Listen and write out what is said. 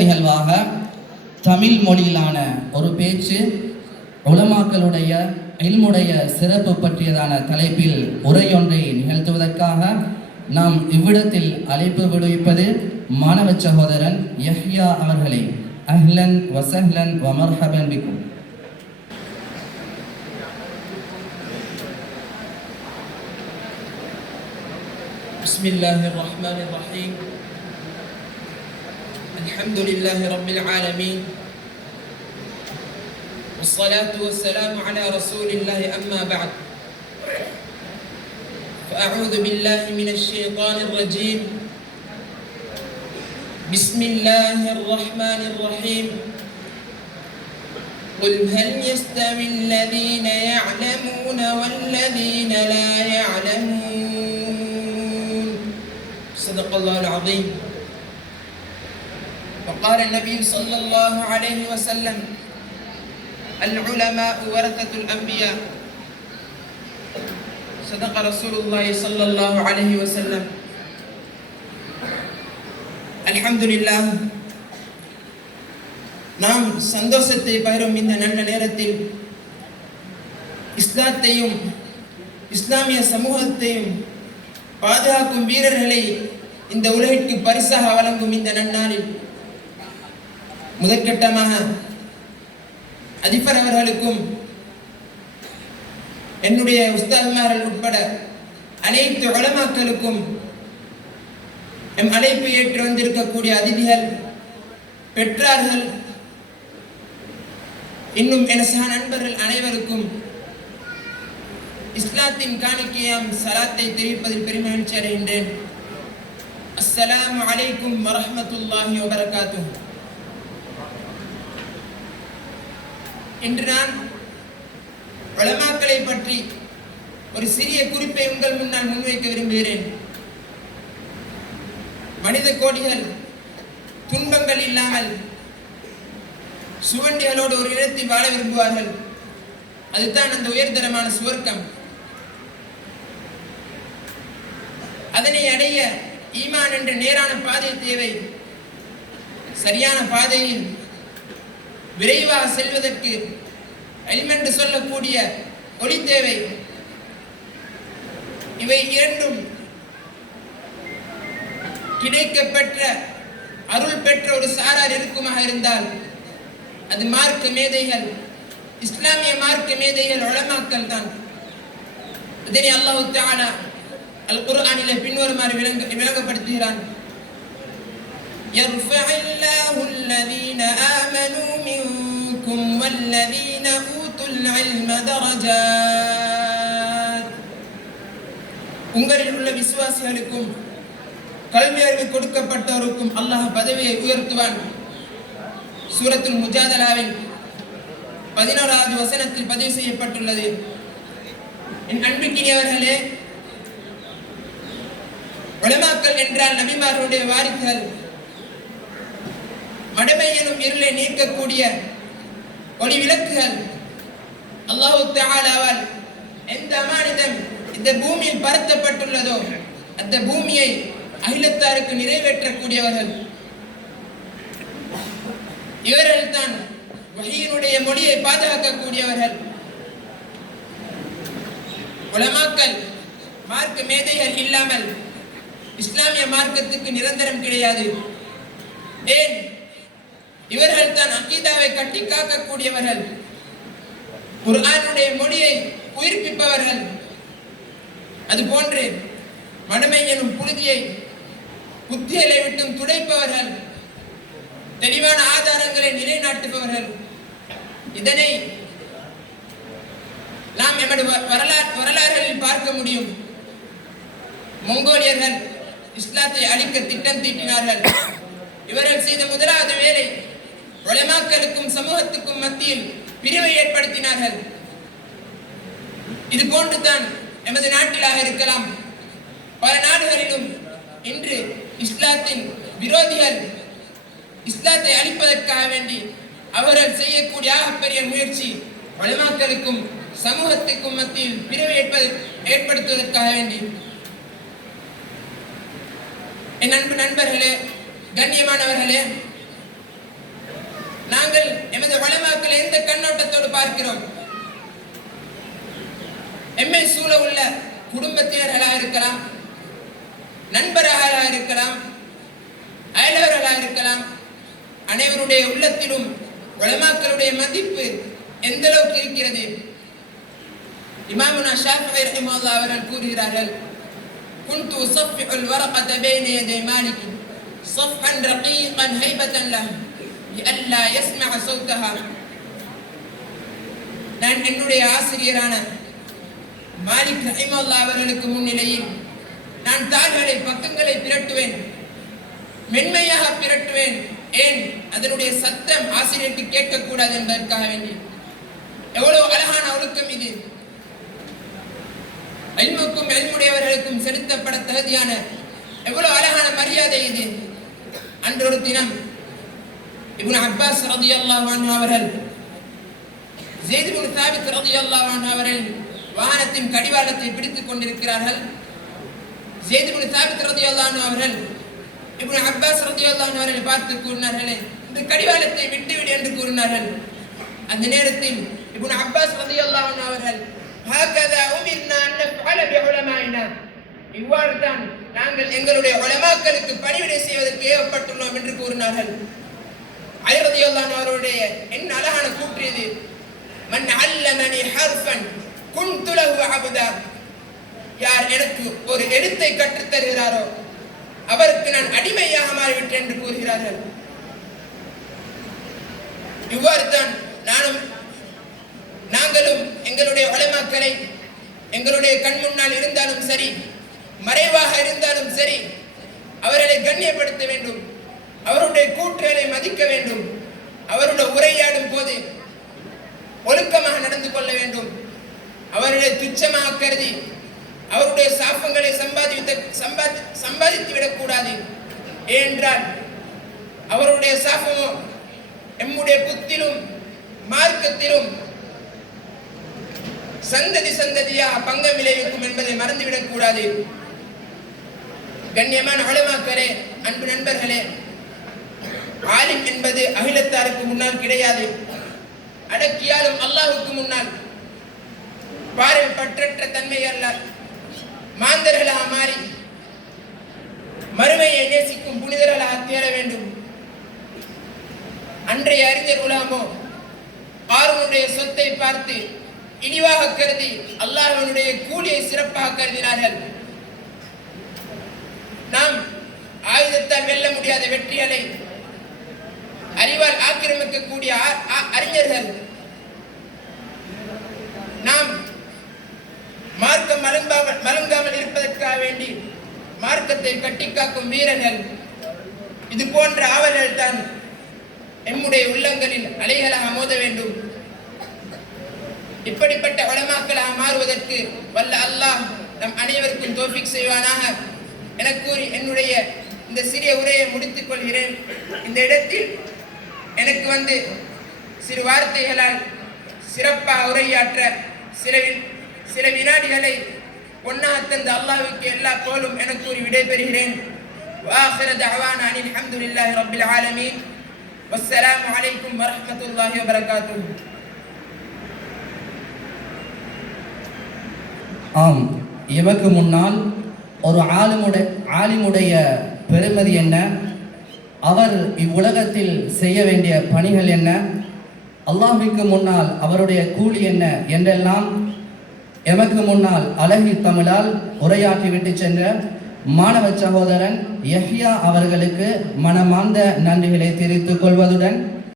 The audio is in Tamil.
நிகழ்வாக தமிழ் மொழியிலான ஒரு பேச்சு உலமாக்களுடைய இல்முடைய சிறப்பு பற்றியதான தலைப்பில் உரையொன்றை நிகழ்த்துவதற்காக நாம் இவ்விடத்தில் அழைப்பு விடுவிப்பது மாணவ சகோதரன் யஹ்யா அவர்களே. அஹ்லன் வசஹ்லன் வமர்ஹபன் பிக்கும். பிஸ்மில்லாஹிர் ரஹ்மானிர் ரஹீம். الحمد لله رب العالمين والصلاة والسلام على رسول الله أما بعد فأعوذ بالله من الشيطان الرجيم. بسم الله الرحمن الرحيم. قل هل يستوي الذين يعلمون والذين لا يعلمون. صدق الله العظيم. وقال النبي صلى الله عليه وسلم العلماء ورثة الأنبياء. صدق رسول الله صلى الله عليه وسلم. الحمد لله. நாம் சந்தோஷத்தை பகிரும் இந்த நல்ல நேரத்தில் இஸ்லாத்தையும் இஸ்லாமிய சமூகத்தையும் பாதுகாக்கும் வீரர்களை இந்த உலகிற்கு பரிசாக வழங்கும் இந்த நன்னாளில் முதற்கட்டமாக அதிபர் அவர்களுக்கும் என்னுடைய உஸ்தாத்மார்கள் உட்பட அனைத்து உலமாக்களுக்கும் எம் அழைப்பு ஏற்று வந்திருக்கக்கூடிய அதிதிகள், பெற்றார்கள், இன்னும் என சக நண்பர்கள் அனைவருக்கும் இஸ்லாத்தின் காணிக்கையாம் சலாத்தை தெரிவிப்பதில் பெருமகிழ்ச்சி அடைகின்றேன். அஸ்ஸலாமு அலைக்கும் வரஹ்மத்துல்லாஹி வபரகாத்துஹு. இன்று நான் உலமாக்களை பற்றி ஒரு சிறிய குறிப்பை உங்கள் முன்னால் முன்வைக்க விரும்புகிறேன். மனித கோடிகள் துன்பங்கள் இல்லாமல் சுவண்டிகளோடு ஒரு இடத்தில் வாழ விரும்புவார்கள். அதுதான் அந்த உயர்தரமான சுவர்க்கம். அதனை அடைய ஈமான் என்ற நேரான பாதை தேவை. சரியான பாதையில் விரைவாக செல்வதற்கு இல்ம் என்று சொல்லக்கூடிய ஒளி தேவை. இவை இரண்டும் கிடைக்கப்பெற்ற அருள் பெற்ற ஒரு சாரார் இருக்குமாக இருந்தால் அது மார்க்க மேதைகள், இஸ்லாமிய மார்க்க மேதைகள், உலமாக்கள் தான். இதனை அல்லாஹ் தஆலா அல் குர்ஆனிலே பின்வருமாறு விளங்கப்படுத்துகிறான். يرفع الله الذين آمنوا منكم والذين أوتوا العلم درجات. உங்களில் உள்ள விசுவாசிகளுக்கும் கல்வி அறிவு கொடுக்கப்பட்டவருக்கும் அல்லாஹ் பதவியை உயர்த்துவான். சூரத்துல் முஜாதலாவில் 11வது வசனத்தில் பதிவு செய்யப்பட்டுள்ளது. என் அன்பிற்கினியவர்களே, உலமாக்கள் என்றால் நபிமார்களுடைய வாரிசுகள். மடமை எனும் இருளை நீக்கக்கூடிய ஒளி விளக்குகள். அல்லாஹ் தஆலாவால் எந்த அமானிதம் இந்த பூமியில் பரத்தப்பட்டுள்ளதோ அந்த பூமியை அகிலத்தாருக்கு நிறைவேற்றக்கூடியவர்கள். இவர்கள் தான் வஹீயினுடைய மொழியை பாதுகாக்கக்கூடியவர்கள். உலமாக்கள் மார்க்க மேதைகள் இல்லாமல் இஸ்லாமிய மார்க்கத்துக்கு நிரந்தரம் கிடையாது. ஏன்? இவர்கள் தான் அகீதாவை கட்டி காக்கக்கூடியவர்கள், குர்ஆனுடைய மொழியை உயிர்ப்பிப்பவர்கள். அதுபோன்று மடமை எனும் புழுதியை புத்திகளை விட்டும் துடைப்பவர்கள், தெளிவான ஆதாரங்களை நிலைநாட்டுபவர்கள். இதனை நாம் எமது வரலாறுகளில் பார்க்க முடியும். மங்கோலியர்கள் இஸ்லாத்தை அழிக்க திட்டம் தீட்டினார்கள். இவர்கள் செய்த முதலாவது வேலை உலமாக்களுக்கும் சமூகத்துக்கும் மத்தியில் பிரிவை ஏற்படுத்தினார்கள். இது போன்றுதான் எமது நாட்டிலாக இருக்கலாம், பல நாடுகளிலும் இன்று இஸ்லாத்தின் விரோதிகள் இஸ்லாத்தை அழிப்பதற்காக வேண்டி அவர்கள் செய்யக்கூடிய ஆகப்பெரிய முயற்சி உலமாக்களுக்கும் சமூகத்துக்கும் மத்தியில் பிரிவை ஏற்படுத்துவதற்காக வேண்டி. என் அன்பு நண்பர்களே, கண்ணியமானவர்களே, நாங்கள் எமது உலமாக்களை எந்த கண்ணோட்டத்தோடு பார்க்கிறோம்? எம்மை சூழ உள்ள குடும்பத்தினர்களாக இருக்கலாம், நண்பர்களாக இருக்கலாம், அயலவர்களாக இருக்கலாம், அனைவருடைய உள்ளத்திலும் உலமாக்களுடைய மதிப்பு எந்த அளவுக்கு இருக்கிறது? இமாமுனா ஷாஃபிஈ ரஹிமஹுல்லாஹ் அவர்கள் கூறுகிறார்கள், كنت أصفح الورقة بين يدي مالك صفحا رقيقا هيبة له لئلا يسمع صوتها. நான் என்னுடைய ஆசிரியரான மாலிக் ரஹிமஹுல்லாஹ் அவர்களுக்கு முன்னிலையில் நான் தாள்களை பக்கங்களை பிரட்டுவேன், மென்மையாக பிரட்டுவேன். ஏன்? அதனுடைய சத்தம் ஆசிரியருக்கு கேட்கக்கூடாது என்பதற்காக வேண்டி. எவ்வளவு அழகான ஒழுக்கம் இது! இல்முக்கும் இல்முடையவர்களுக்கும் செலுத்தப்பட தகுதியான எவ்வளவு அழகான மரியாதை இது! அன்றொரு தினம் இப்னு அப்பாஸ் ரலியல்லாஹு அன்ஹு அவர்கள் ஸைத் இப்னு சாபித் ரலியல்லாஹு அன்ஹு அவர்கள் வாகனத்தின் கடிவாளத்தை பிடித்துக் கொண்டிருக்கிறார்கள். ஸைத் இப்னு சாபித் ரலியல்லாஹு அன்ஹு அவர்கள் இப்னு அப்பாஸ் ரலியல்லாஹு அன்ஹு அவர்களை பார்த்து கூறினார்களே, இந்த கடிவாளத்தை விட்டுவிடு என்று கூறினார்கள். அந்த நேரத்தில் இப்னு அப்பாஸ் ரலியல்லாஹு அன்ஹு அவர்கள் ஹகதா உமிர்னா அன் நஃஅல பிஉலமாயினா, இவ்வாறு தான் நாங்கள் எங்களுடைய உலமாக்களுக்கு பணிவிடை செய்வதற்கு ஏவப்பட்டுள்ளோம் என்று கூறினார்கள். அலி ரலியல்லாஹு அன்ஹு அவருடைய என்ன அழகான கூற்று இது! மன் அல்லமனி ஹர்ஃபன் குன்து லஹு அப்தா, யார் எனக்கு ஒரு எழுத்தை கற்றுத் தருகிறாரோ அவருக்கு நான் அடிமையாக மாறிவிட்டேன் என்று கூறுகிறார்கள். இவ்வாறு தான் நாங்களும் எங்களுடைய உலமாக்களை எங்களுடைய கண் முன்னால் இருந்தாலும் சரி, மறைவாக இருந்தாலும் சரி, அவர்களை கண்ணியப்படுத்த வேண்டும், அவருடைய கூற்றுகளை மதிக்க வேண்டும், அவருடைய உரையாடும் போது ஒழுக்கமாக நடந்து கொள்ள வேண்டும், அவர்களை துச்சமாக கருதி அவருடைய சாபங்களை சம்பாதித்து விடக்கூடாது. ஏனென்றால் அவருடைய சாபமோ எம்முடைய புத்திலும் மார்க்கத்திலும் சந்ததி சந்ததியா பங்கம் விளைவிக்கும் என்பதை மறந்துவிடக் கூடாது. கண்ணியமான உலமாக்களே, அன்பு நண்பர்களே, ஆலிம் என்பது அகிலத்தாருக்கு முன்னால் கிடையாது, அடக்கியாலும் அல்லாஹுக்கு முன்னால் பார்வை பற்றற்ற தன்மை அல்ல, மாந்தர்களாக மாறி மறுமையை நேசிக்கும் புனிதர்களாக தேர வேண்டும். அன்றைய அறிஞர் உலகமோ ஆர்வனுடைய சொத்தை பார்த்து இழிவாக கருதி அல்லாஹ்வினுடைய கூலியை சிறப்பாக கருதினார்கள். நாம் ஆயுதத்தால் வெல்ல முடியாத வெற்றிகளை அறிவால் ஆக்கிரமிக்கக்கூடிய அறிஞர்கள், நாம் மார்க்கம் மலங்காமல் இருப்பதற்காக வேண்டி மார்க்கத்தை கட்டிக்காக்கும் வீரர்கள், இது போன்ற ஆவல்கள் தான் எம்முடைய உள்ளங்களில் அலைகளாக மோத வேண்டும். இப்படிப்பட்ட உலமாக்களாக மாறுவதற்கு வல்ல அல்லாஹ் நம் அனைவருக்கும் தௌஃபீக் செய்வானாக என கூறி என்னுடைய இந்த சிறிய உரையை முடித்துக் கொள்கிறேன். இந்த இடத்தில் எனக்கு சிறு வார்த்தைகளால் சிறப்பாக உரையாற்ற சில வினாடிகளை பொன்னாக தந்த அல்லாஹ்வுக்கு எல்லா போலும் என கூறி விடைபெறுகிறேன். وآخر دعوانا أن الحمد لله رب العالمين والسلام عليكم ورحمة الله وبركاته. ஆம், இவருக்கு முன்னால் ஒரு ஆலிமுடைய பெருமதி என்ன, அவர் இவ்வுலகத்தில் செய்ய வேண்டிய பணிகள் என்ன, அல்லாஹ்வுக்கு முன்னால் அவருடைய கூலி என்ன என்றெல்லாம் எமக்கு முன்னால் அழகி தமிழால் உரையாற்றிவிட்டு சென்ற மாணவ சகோதரன் யஹ்யா அவர்களுக்கு மனமார்ந்த நன்றிகளை தெரிவித்துக் கொள்வதுடன்